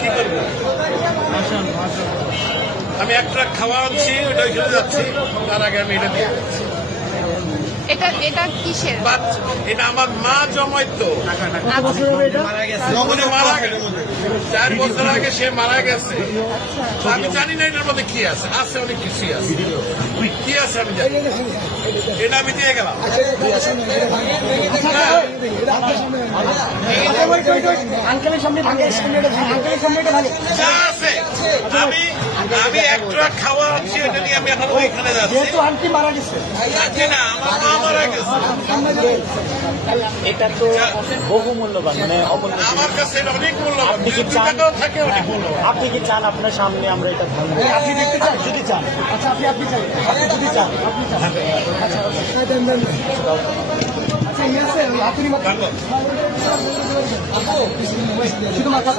কি করবো? আমি একটা খাওয়া আনছি, ওটা ওইখানে যাচ্ছি, তার আগে আমি এটা দিয়ে যাচ্ছি। এটা কিসের? এটা আমার মা জমাইতো, মারা গেছে 4 বছর আগে, সে মারা গেছে। আমি জানি না এটার মধ্যে কি আছে, আছে অনেক কিছুই আছে, কি আছে আমি জানি। এটা আমি দিয়ে গেলাম। যা আছে আমি একটা খাওয়া আনছি, এটা নিয়ে আমি এখন ওইখানে যাচ্ছি। আন্টি মারা গেছে, না, আমার মা মারা গেছে। এটা তো বহু মূল্যবান, মানে অমূল্য। আমার কাছে এটা অনেক মূল্যবান, আপনি কি 2 চান? টাকাও থাকে অনেক মূল্যবান। আপনি কি চান আপনার সামনে আমরা এটা ভাঙবো? আপনি দেখতে চান? যদি চান, আচ্ছা আপনি চান, আপনি যদি চান, আপনি চান, আচ্ছা দেন দেন, আচ্ছা ইয়ে আছে আপনি শুধু মাথা